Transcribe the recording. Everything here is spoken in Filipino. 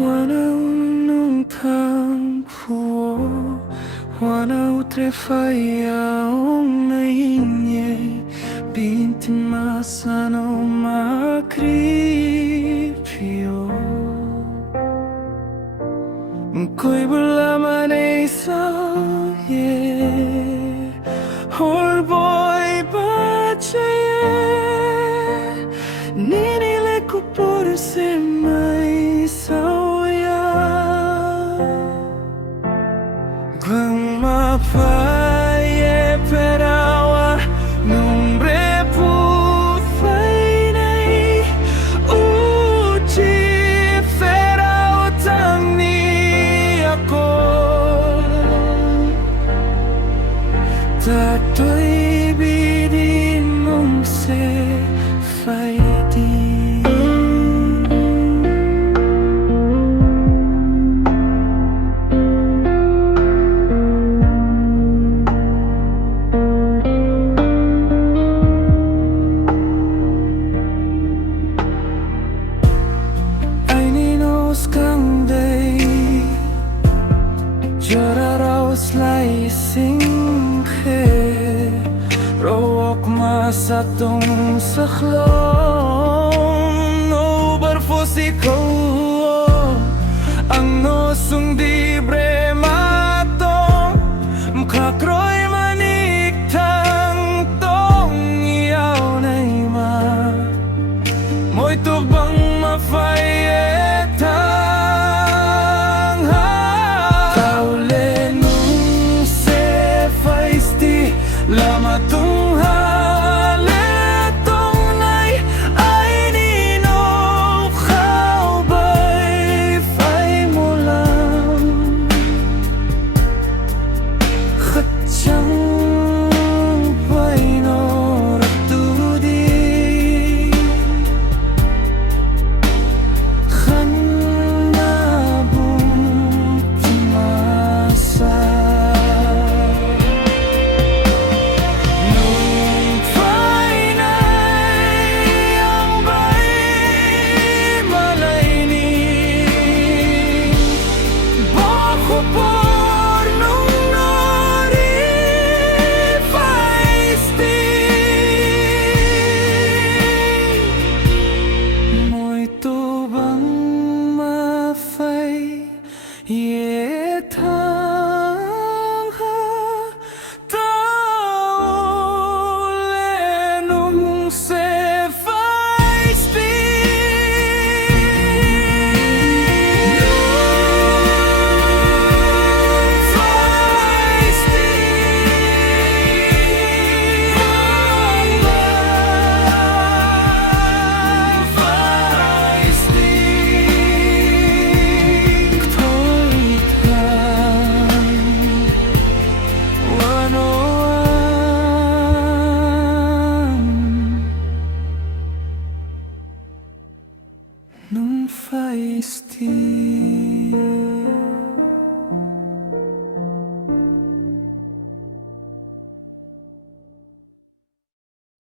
Wanna nung thang phuo Wanna utrefaya ong nainye Bintin masano makripyo Ko'y bulaman ay sao ye Or boy bachaye Ninile ko por se may sao ya Kung mapaye perawa Nung reput fay nay Uchi ferao tang ni ako Tato'y bidin mong se fay di kang day Joraraos lai sing he Rowok masatong saklong No barfosi ko Ang nosong dibre matong Mkakroy manik tang tong Iyaw na ima Mo'y tubang mafaye Lama tung haletong nay ay ninong khao bay phai mo lang khất trắng bay no rập tu đi khăn na bung masa Ye thang ha tao le nung se phai sti phai sti phai sti Nung feisty